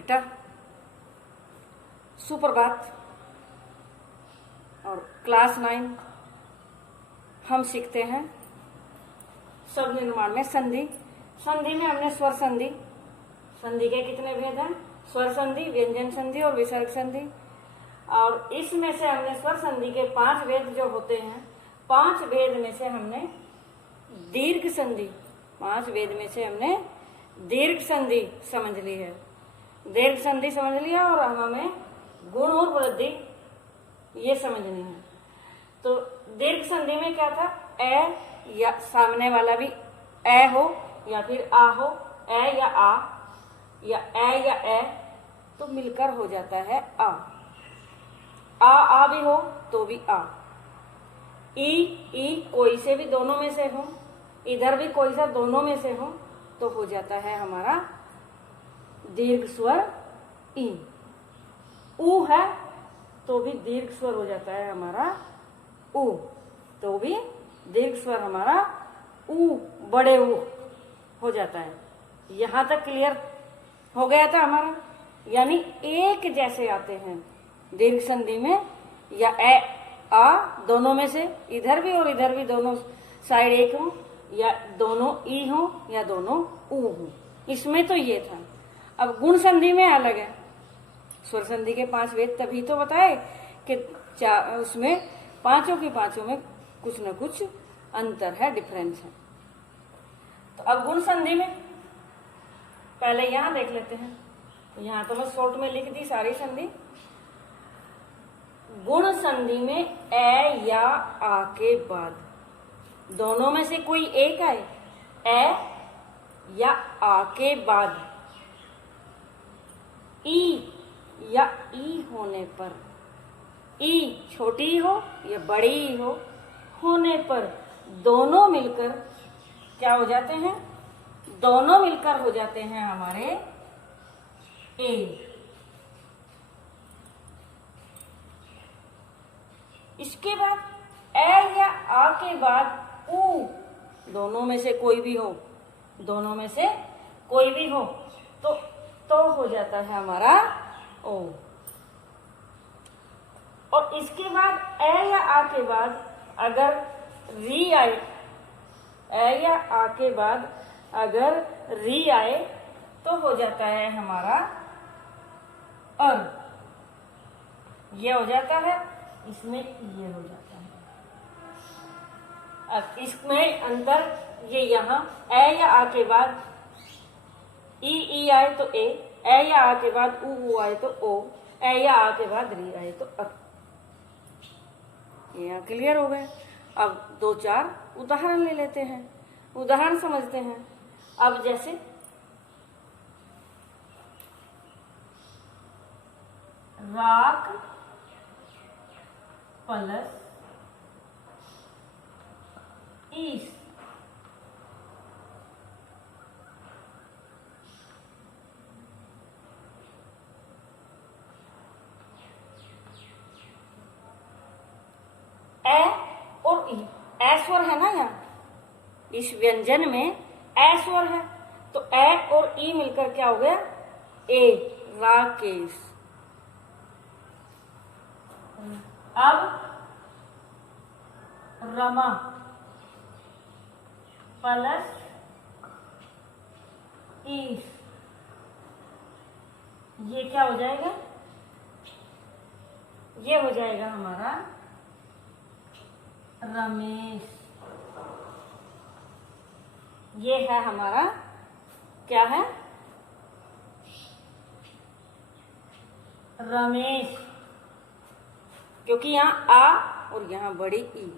बेटा सुप्रभात। और क्लास 9 हम सीखते हैं शब्द निर्माण में संधि। संधि में हमने स्वर संधि, संधि के कितने भेद हैं? स्वर संधि, व्यंजन संधि और विसर्ग संधि। और इसमें से हमने स्वर संधि के 5 भेद जो होते हैं, 5 भेद में से हमने दीर्घ संधि, 5 भेद में से हमने दीर्घ संधि समझ ली है। दीर्घ संधि समझ लिया और हमें गुण और वृद्धि ये समझनी है। तो दीर्घ संधि में क्या था? ए या सामने वाला भी ए हो या फिर आ हो, ए या आ या ए तो मिलकर हो जाता है आ भी हो तो भी आ। ई कोई से भी दोनों में से हो, इधर भी कोई सा दोनों में से हो तो हो जाता है हमारा दीर्घ स्वर ई। ऊ है तो भी दीर्घ स्वर हो जाता है हमारा ऊ, तो भी दीर्घ स्वर हमारा ऊ, बड़े ऊ हो जाता है। यहां तक क्लियर हो गया था हमारा? यानी एक जैसे आते हैं दीर्घ संधि में, या ए आ दोनों में से, इधर भी और इधर भी दोनों साइड एक हो, या दोनों ई हो या दोनों ऊ हो। इसमें तो ये था। अब गुण संधि में अलग है। स्वर संधि के 5 भेद तभी तो बताए कि उसमें पांचों में कुछ न कुछ अंतर है, डिफरेंस है। तो अब गुण संधि में पहले यहां देख लेते हैं। तो यहां तो मैं शॉर्ट में लिख दी सारी संधि। गुण संधि में ए या आ के बाद दोनों में से कोई एक आए, ए या आ के बाद ई या ई होने पर, ई छोटी हो या बड़ी हो, होने पर दोनों मिलकर क्या हो जाते हैं? दोनों मिलकर हो जाते हैं हमारे ए। इसके बाद ए या आ के बाद ऊ, दोनों में से कोई भी हो, दोनों में से कोई भी हो तो हो जाता है हमारा ओ। और इसके बाद ए या आ के बाद अगर री आए, ए या आ के बाद अगर री आए तो हो जाता है हमारा अर। ये हो जाता है, इसमें ये हो जाता है। अब इसमें अंतर ये यहाँ ए या आ के बाद ई आए तो ए या आ के बाद ऊ आए तो ओ, ए या आ के बाद री आए तो अ। यहाँ क्लियर हो गए। अब 2-4 उदाहरण ले लेते हैं, उदाहरण समझते हैं। अब जैसे राग प्लस ईस, ए और ई, ए स्वर है ना यहाँ, इस व्यंजन में ए स्वर है तो ए और ई मिलकर क्या हो गया? ए, राकेश। अब रमा प्लस ईस, ये क्या हो जाएगा? ये हो जाएगा हमारा रमेश। ये है हमारा क्या है? रमेश, क्योंकि यहाँ आ और यहाँ बड़ी ई।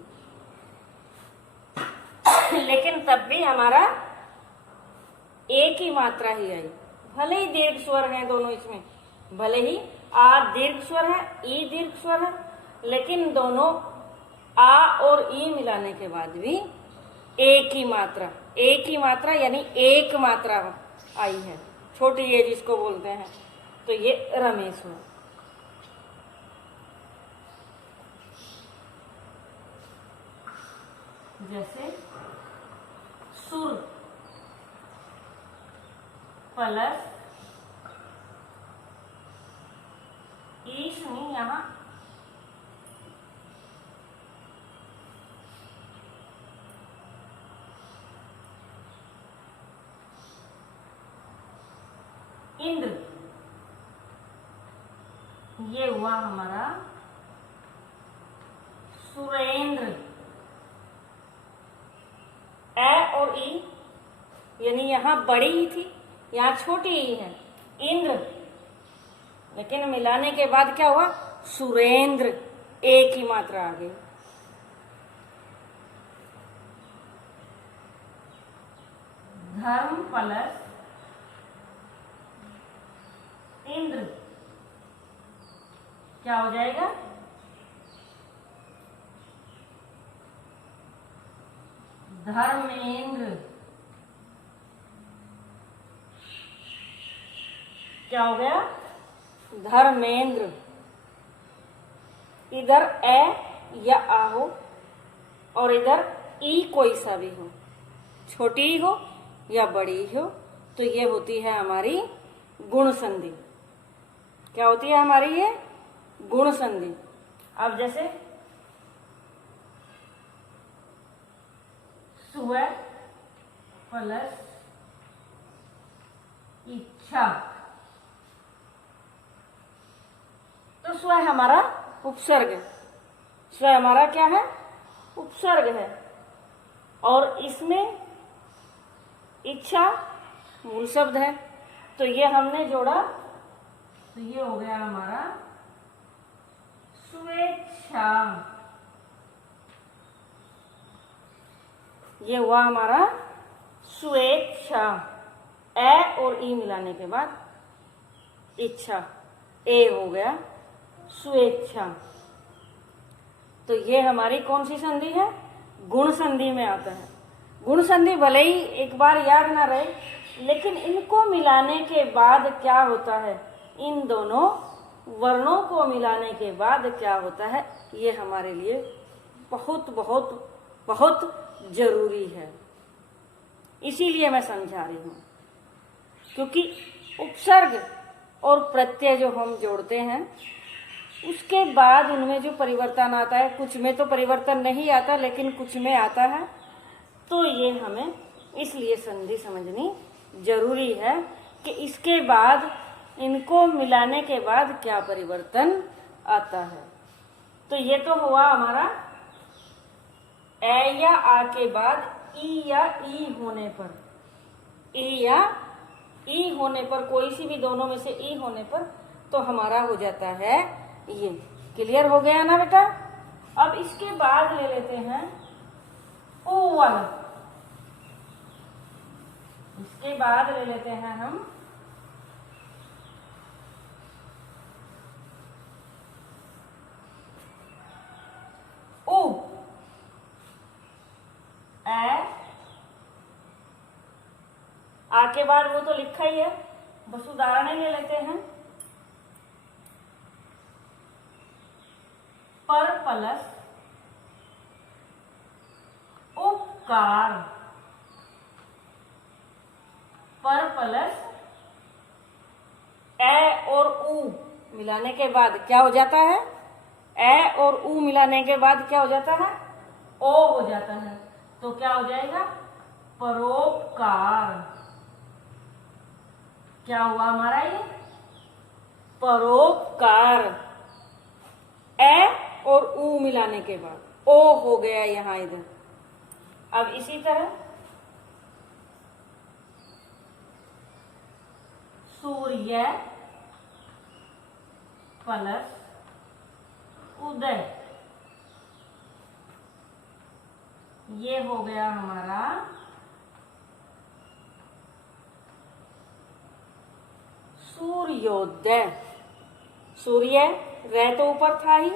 लेकिन तब भी हमारा एक ही मात्रा ही आई, भले ही दीर्घ स्वर है दोनों इसमें, भले ही आ दीर्घ स्वर है, ई दीर्घ स्वर है, लेकिन दोनों आ और ई मिलाने के बाद भी एक ही मात्रा यानी एक मात्रा आई है, छोटी ये जिसको बोलते हैं। तो ये रमेश हुआ। जैसे सुर प्लस यहाँ इंद्र, ये हुआ हमारा सुरेंद्र। ए और ई यानी यहाँ बड़ी ही थी, यहाँ छोटी ही है इंद्र, लेकिन मिलाने के बाद क्या हुआ सुरेंद्र, एक ही मात्रा आ गई। धर्म प्लस इंद्र क्या हो जाएगा धर्मेंद्र। क्या हो गया धर्मेंद्र। इधर ए या आ हो और इधर ई कोई सा भी हो, छोटी हो या बड़ी हो, तो ये होती है हमारी गुण संधि। क्या होती है हमारी ये गुण संधि। अब जैसे स्व प्लस इच्छा, तो स्व हमारा उपसर्ग है, स्व हमारा क्या है उपसर्ग है, और इसमें इच्छा मूल शब्द है, तो ये हमने जोड़ा तो ये हो गया हमारा स्वेच्छा। ये हुआ हमारा स्वेच्छा। ए और ई मिलाने के बाद इच्छा, ए हो गया स्वेच्छा। तो ये हमारी कौन सी संधि है गुण संधि में आता है। गुण संधि भले ही एक बार याद ना रहे, लेकिन इनको मिलाने के बाद क्या होता है, इन दोनों वर्णों को मिलाने के बाद क्या होता है, ये हमारे लिए बहुत बहुत बहुत जरूरी है। इसीलिए मैं समझा रही हूँ, क्योंकि उपसर्ग और प्रत्यय जो हम जोड़ते हैं उसके बाद उनमें जो परिवर्तन आता है, कुछ में तो परिवर्तन नहीं आता लेकिन कुछ में आता है, तो ये हमें इसलिए संधि समझनी जरूरी है कि इसके बाद इनको मिलाने के बाद क्या परिवर्तन आता है। तो ये तो हुआ हमारा ए या आ के बाद ई या ई होने पर, ई या ई होने पर, कोई सी भी दोनों में से ई होने पर तो हमारा हो जाता है ये। क्लियर हो गया ना बेटा। अब इसके बाद ले लेते हैं ओ वाला, इसके बाद ले लेते हैं हम उ। ए आ के बाद वो तो लिखा ही है, बस उदाहरण ले लेते हैं। पर प्लस उपकार, पर प्लस ए और उ मिलाने के बाद क्या हो जाता है, ए और उ मिलाने के बाद क्या हो जाता है, ओ हो जाता है। तो क्या हो जाएगा परोपकार। क्या हुआ हमारा ये परोपकार। ए और उ मिलाने के बाद ओ हो गया यहां इधर। अब इसी तरह सूर्य प्लस उदय, ये हो गया हमारा सूर्योदय। सूर्य रह तो ऊपर था ही,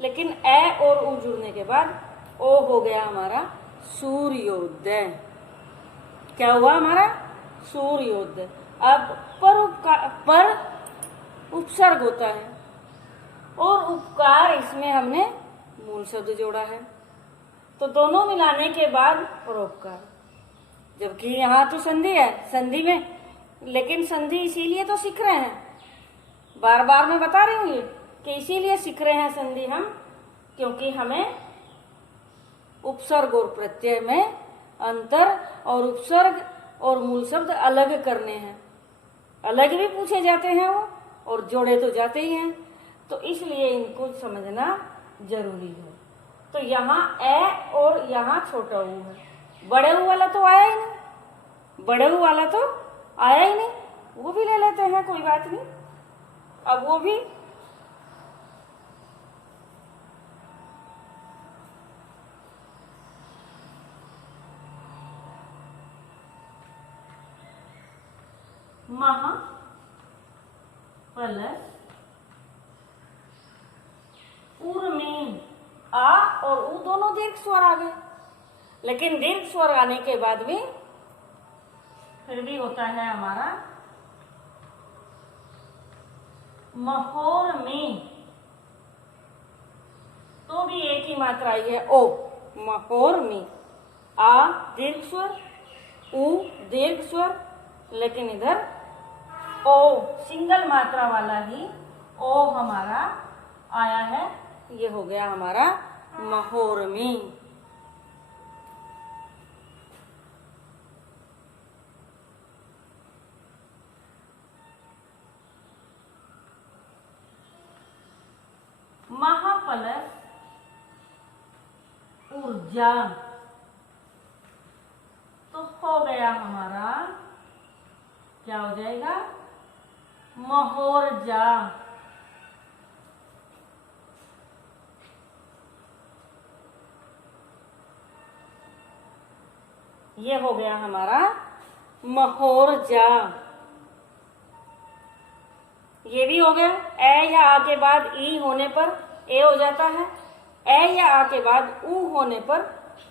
लेकिन ए और उ जुड़ने के बाद ओ हो गया हमारा सूर्योदय। क्या हुआ हमारा सूर्योदय। अब पर उपसर्ग होता है और उपकार, इसमें हमने मूल शब्द जोड़ा है, तो दोनों मिलाने के बाद परोपकार। जबकि यहाँ तो संधि है, संधि में, लेकिन संधि इसीलिए तो सीख रहे हैं, बार बार मैं बता रही हूँ ये कि इसीलिए सीख रहे हैं संधि हम, क्योंकि हमें उपसर्ग और प्रत्यय में अंतर और उपसर्ग और मूल शब्द अलग करने हैं। अलग भी पूछे जाते हैं वो, और जोड़े तो जाते ही हैं, तो इसलिए इनको समझना जरूरी है। तो यहाँ ए और यहाँ छोटा ऊ है, बड़े ऊ वाला तो आया ही नहीं, बड़े ऊ वाला तो आया ही नहीं, वो भी ले लेते हैं, कोई बात नहीं। अब वो भी महा प्लस उर्मी, आ और ऊ दोनों दीर्घ स्वर आ गए, लेकिन दीर्घ स्वर आने के बाद भी फिर भी होता है हमारा महोर में, तो भी एक ही मात्रा आई है ओ, महोर में। आ दीर्घ स्वर, ऊ दीर्घ स्वर, लेकिन इधर ओ सिंगल मात्रा वाला ही ओ हमारा आया है, ये हो गया हमारा महोर में। महा प्लस ऊर्जा, तो हो गया हमारा, क्या हो जाएगा, महोर्जा। ये हो गया हमारा महोर्जा। ये भी हो गया। ए या आ के बाद ई होने पर ए हो जाता है, ए या आ के बाद ऊ होने पर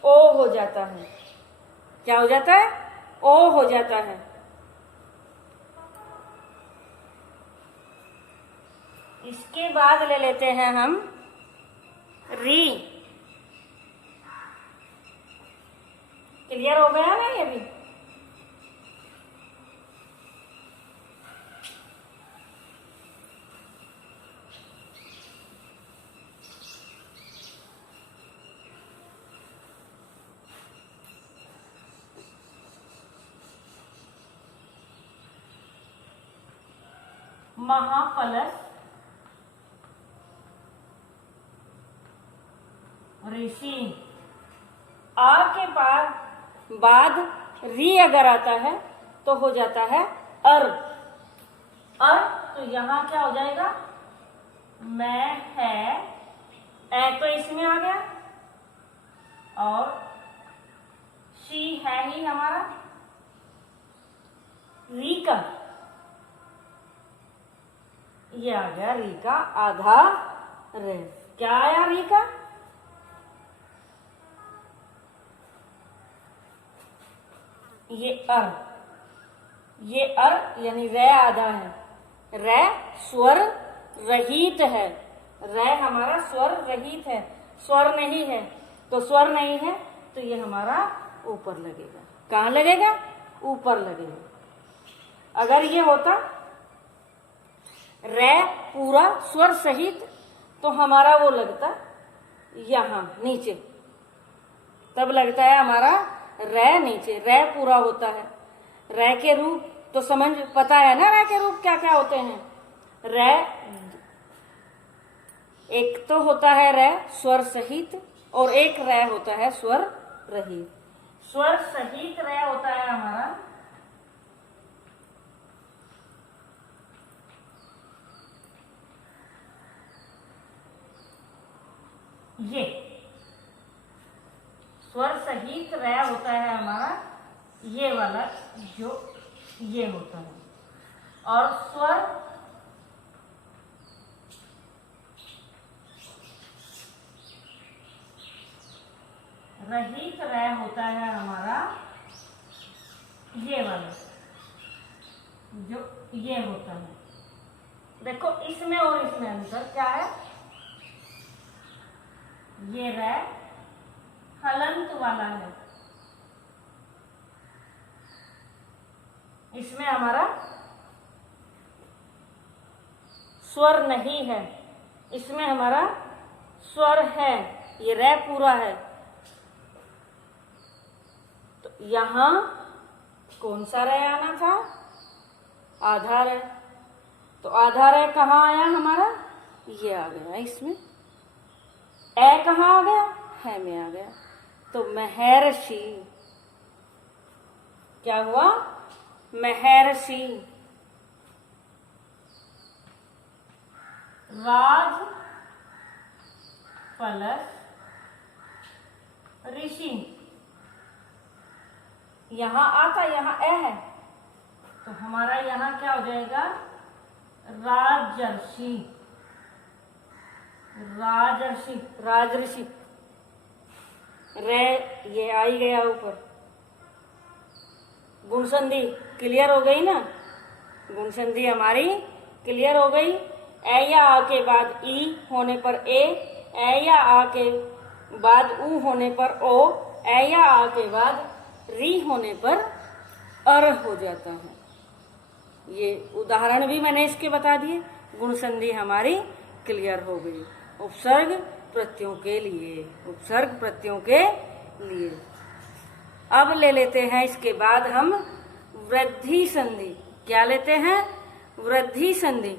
ओ हो जाता है। क्या हो जाता है, ओ हो जाता है। इसके बाद ले लेते हैं हम री। क्लियर हो गया ना ये भी। महा प्लस ऋषि, आ के बाद री अगर आता है तो हो जाता है अर। तो यहां क्या हो जाएगा, मैं है, ए तो इसमें आ गया, और शी है ही हमारा, री का ये आ गया, री का आधा रे। क्या आया री का, ये अर यानी रे आधा है। रे स्वर रहित है, रे हमारा स्वर रहित है, स्वर नहीं है। तो स्वर नहीं है तो ये हमारा ऊपर लगेगा। कहाँ लगेगा, ऊपर लगेगा। अगर ये होता रे पूरा स्वर सहित तो हमारा वो लगता यहां नीचे, तब लगता है हमारा रे नीचे। रे पूरा होता है। रे के रूप तो समझ पता है ना, रे के रूप क्या क्या होते हैं। रे एक तो होता है रे स्वर सहित, और एक रे होता है स्वर रहित। स्वर सहित रे होता है हमारा ये, स्वर सहित रे होता है हमारा ये वाला, जो ये होता है। और स्वर रहित रे होता है हमारा ये वाला, जो ये होता है। देखो इसमें और इसमें अंतर क्या है, ये रे हलंत वाला है, इसमें हमारा स्वर नहीं है, इसमें हमारा स्वर है, ये रे पूरा है। तो यहां कौन सा रे आना था? आधा रे। तो आधा रे कहाँ आया हमारा? ये आ गया इसमें। ए कहाँ आ गया? है में आ गया। तो महर्षि क्या हुआ? महर्षि। राज प्लस ऋषि, यहां आता, यहां ए है, तो हमारा यहां क्या हो जाएगा? राजर्षि। राजर्षि, राजऋषि। रे ये आ ही गया ऊपर। गुण संधि क्लियर हो गई ना? गुण संधि हमारी क्लियर हो गई। ए या आ के बाद ई होने पर ए या आ के बाद ऊ होने पर ओ, ए या आ के बाद री होने पर अर हो जाता है। ये उदाहरण भी मैंने इसके बता दिए। गुण संधि हमारी क्लियर हो गई उपसर्ग प्रत्ययों के लिए, उपसर्ग प्रत्ययों के लिए। अब ले लेते हैं इसके बाद हम वृद्धि संधि। क्या लेते हैं? वृद्धि संधि।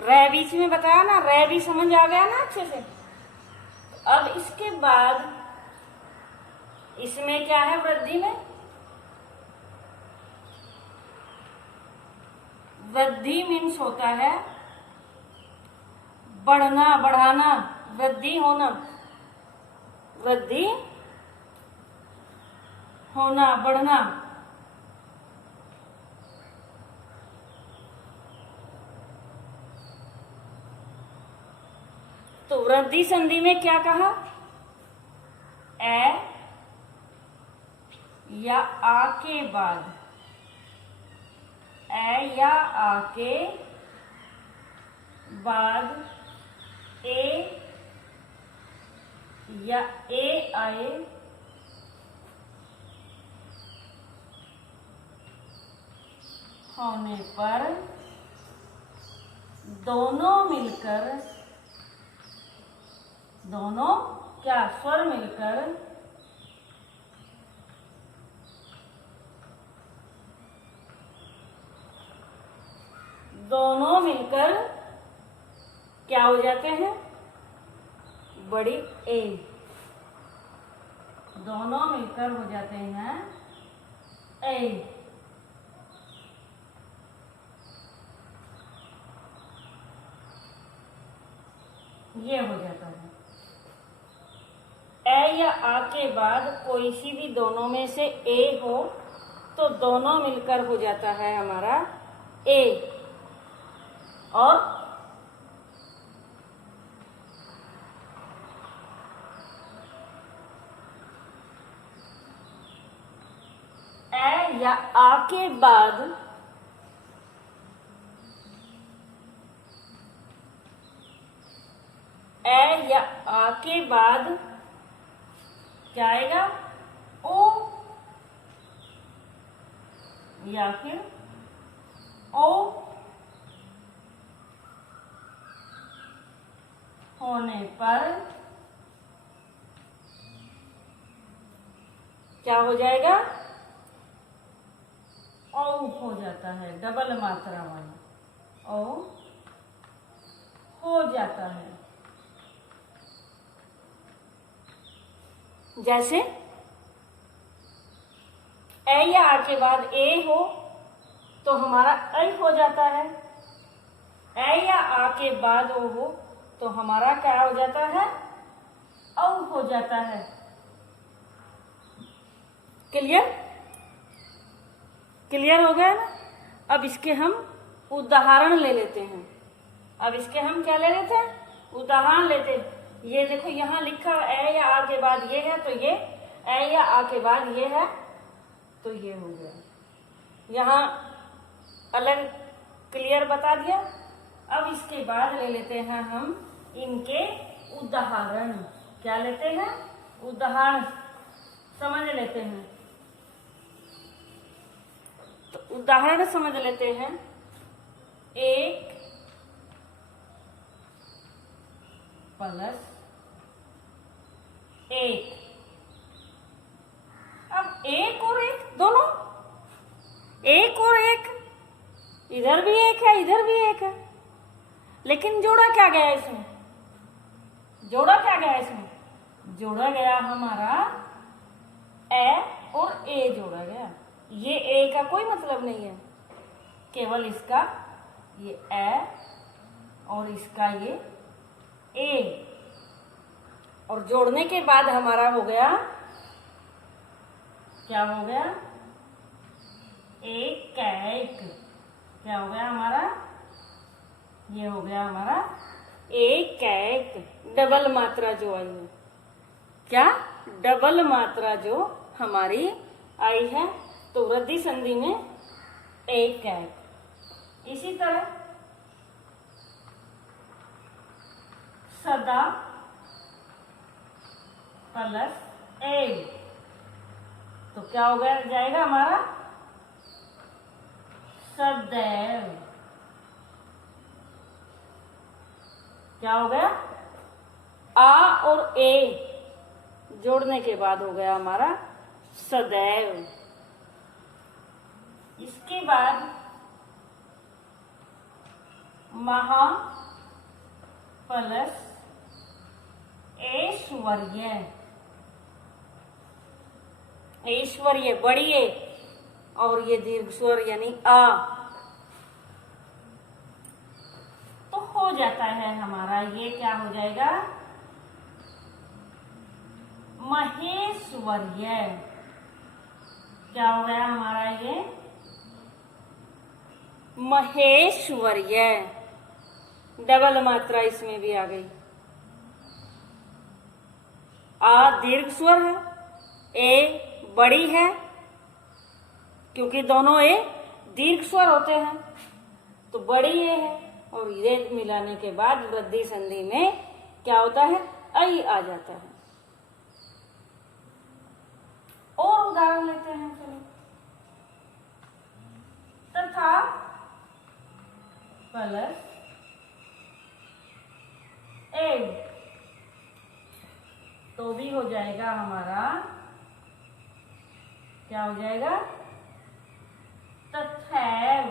रे बीच में बताया ना, रे भी समझ आ गया ना अच्छे से। अब इसके बाद इसमें क्या है? वृद्धि में वृद्धि मीन्स होता है बढ़ना, बढ़ाना, वृद्धि होना, वृद्धि होना, बढ़ना। तो वृद्धि संधि में क्या कहा? ए या आ के बाद, ए या आ के बाद ए या ए आए होने पर दोनों मिलकर, दोनों क्या? स्वर मिलकर दोनों मिलकर क्या हो जाते हैं? बड़ी ए। दोनों मिलकर हो जाते हैं ए। ये हो जाता है। ए या आ के बाद कोई सी भी दोनों में से ए हो तो दोनों मिलकर हो जाता है हमारा ए। और ए या आ के बाद ए या आ के बाद क्या आएगा? ओ या फिर ओ होने पर क्या हो जाएगा? ओ हो जाता है, डबल मात्रा वाला ओ हो जाता है। जैसे ए या आ के बाद ए हो तो हमारा ऐ हो जाता है। ए या आ के बाद ओ हो तो हमारा क्या हो जाता है? औ हो जाता है। क्लियर? क्लियर हो गया ना? अब इसके हम उदाहरण ले लेते हैं। अब इसके हम क्या ले लेते हैं? उदाहरण लेते हैं। ये देखो यहाँ लिखा ए या आ के बाद ये है तो ये ए या आ के बाद ये है तो ये हो गया। यहाँ अलग क्लियर बता दिया। अब इसके बाद ले लेते हैं हम इनके उदाहरण। क्या लेते हैं? उदाहरण समझ लेते हैं। तो उदाहरण समझ लेते हैं। एक प्लस एक। अब एक और एक दोनों, एक और एक, इधर भी एक है इधर भी एक है, लेकिन जोड़ा क्या गया इसमें? जोड़ा क्या गया इसमें? जोड़ा गया हमारा ए और ए जोड़ा गया। ये ए का कोई मतलब नहीं है, केवल इसका ये ए और इसका ये ए, और जोड़ने के बाद हमारा हो गया, क्या हो गया? एक कैक। क्या हो गया हमारा? ये हो गया हमारा एक कैक। डबल मात्रा जो आई है, क्या? डबल मात्रा जो हमारी आई है, तो वृद्धि संधि में एक कैक। इसी तरह सदा प्लस एव, तो क्या हो गया जाएगा हमारा? सदैव। क्या हो गया? आ और ए जोड़ने के बाद हो गया हमारा सदैव। इसके बाद महा प्लस ऐश्वर्य। ऐश्वर्य बड़ी ए और ये दीर्घ स्वर यानी आ, तो हो जाता है हमारा ये क्या हो जाएगा? महेश्वर्य। क्या हो गया हमारा ये? महेश्वर्य। डबल मात्रा इसमें भी आ गई। आ दीर्घ स्वर है, ए बड़ी है, क्योंकि दोनों ए दीर्घ स्वर होते हैं, तो बड़ी ए है, और ये मिलाने के बाद वृद्धि संधि में क्या होता है? ऐ आ जाता है। और उदाहरण लेते हैं, चलो। तथा प्लस एव, तो भी हो जाएगा हमारा, क्या हो जाएगा? तथैव।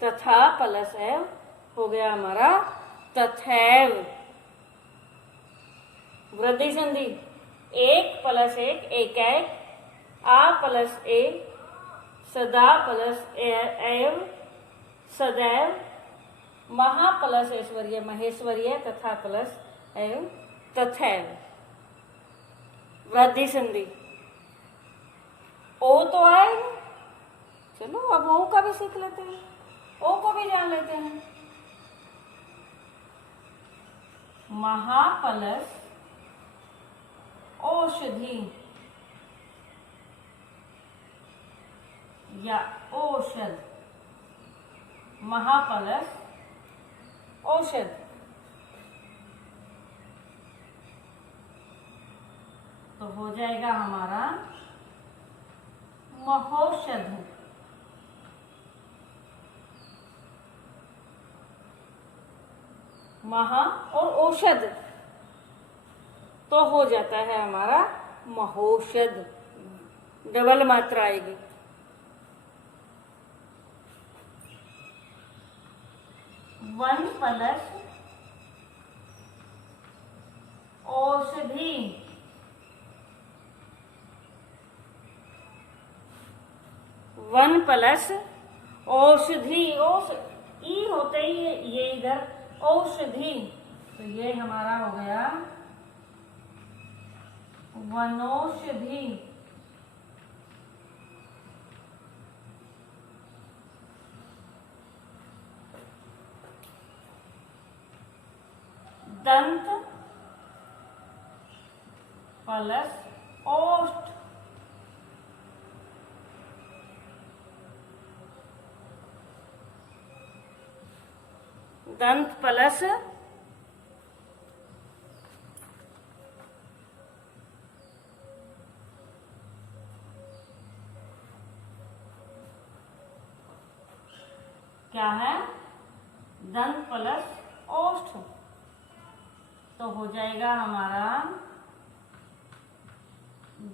तथा प्लस एव हो गया हमारा तथैव। वृद्धि संधि एक प्लस एक, एक एक, आ प्लस ए, सदा प्लस एव, सदैव, महा प्लस ऐश्वर्य, महेश्वर्य, तथा प्लस एव, तथैव। वृद्धि संधि ओ तो आए, चलो अब ओ का भी सीख लेते हैं, ओ को भी जान लेते हैं। महा प्लस औषधि या औषध, महा प्लस औषध, तो हो जाएगा हमारा महौषध। महा और औषध, तो हो जाता है हमारा महौषध। डबल मात्रा आएगी। वन प्लस औषधि, वन प्लस औषधि, ई होते ही ये इधर औषधि, तो ये हमारा हो गया वनौषधि। दंत प्लस ओष्ठ। दंत प्लस क्या है, दंत प्लस ओष्ठ, तो हो जाएगा हमारा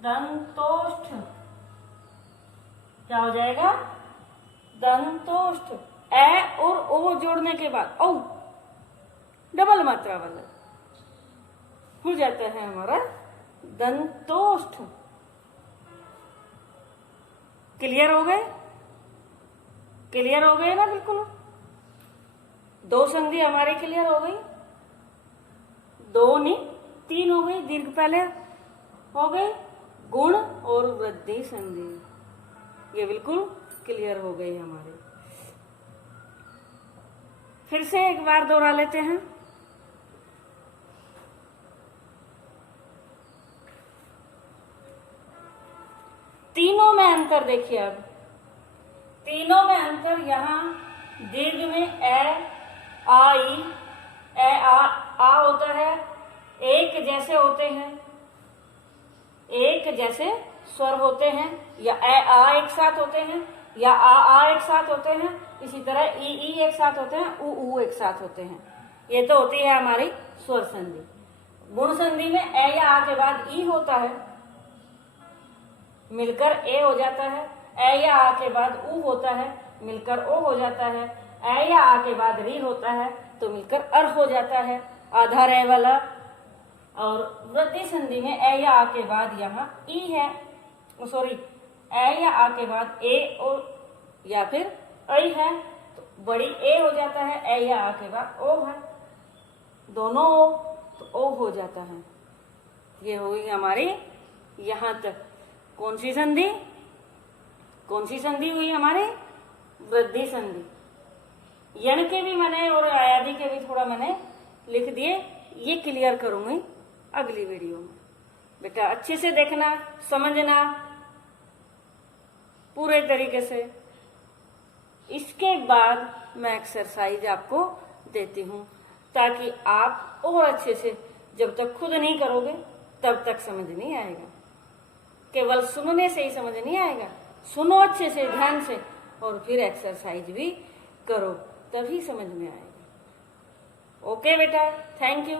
दंतोष्ठ। क्या हो जाएगा, दंतोष्ठ। ए और ओ जोड़ने के बाद ओ डबल मात्रा वाला हो जाता है हमारा दंतोष्ठ। क्लियर हो गए, क्लियर हो गए ना, बिल्कुल। दो संधि हमारी क्लियर हो गई, दो नहीं तीन हो गई। दीर्घ पहले हो गई, गुण और वृद्धि संधि ये बिल्कुल क्लियर हो गई हमारी। फिर से एक बार दोहरा लेते हैं। तीनों में अंतर देखिए। अब तीनों में अंतर, यहाँ दीर्घ में ए आई, ए आ होता है, एक जैसे होते हैं, एक जैसे स्वर होते हैं, या ए आ एक साथ होते हैं, या आ एक साथ होते हैं। इसी तरह ई एक साथ होते हैं, ऊ एक साथ होते हैं। ये तो होती है हमारी स्वर संधि। गुण संधि में ए या आ के बाद ई होता है, मिलकर ए हो जाता है। ए या आ के बाद ऊ होता है, मिलकर ओ हो जाता है। ए या आ के बाद री होता है, तो मिलकर अर हो जाता है, आधा रे वाला। और वृद्धि संधि में ए या आ के बाद यहाँ ई है, सॉरी, ए या आ के बाद ए और या फिर ऐ है, तो बड़ी ए हो जाता है। ए या आ के बाद ओ है, दोनों ओ, तो ओ हो जाता है। ये हुई हमारी यहाँ तक कौन सी संधि, कौन सी संधि हुई हमारे, वृद्धि संधि। यण के भी मैंने और आयादी के भी थोड़ा मैंने लिख दिए, ये क्लियर करूंगी अगली वीडियो में। बेटा अच्छे से देखना, समझना पूरे तरीके से। इसके बाद मैं एक्सरसाइज आपको देती हूँ, ताकि आप और अच्छे से, जब तक खुद नहीं करोगे तब तक समझ नहीं आएगा। केवल सुनने से ही समझ नहीं आएगा, सुनो अच्छे से ध्यान से और फिर एक्सरसाइज भी करो, तभी समझ में आएगा। ओके बेटा, थैंक यू।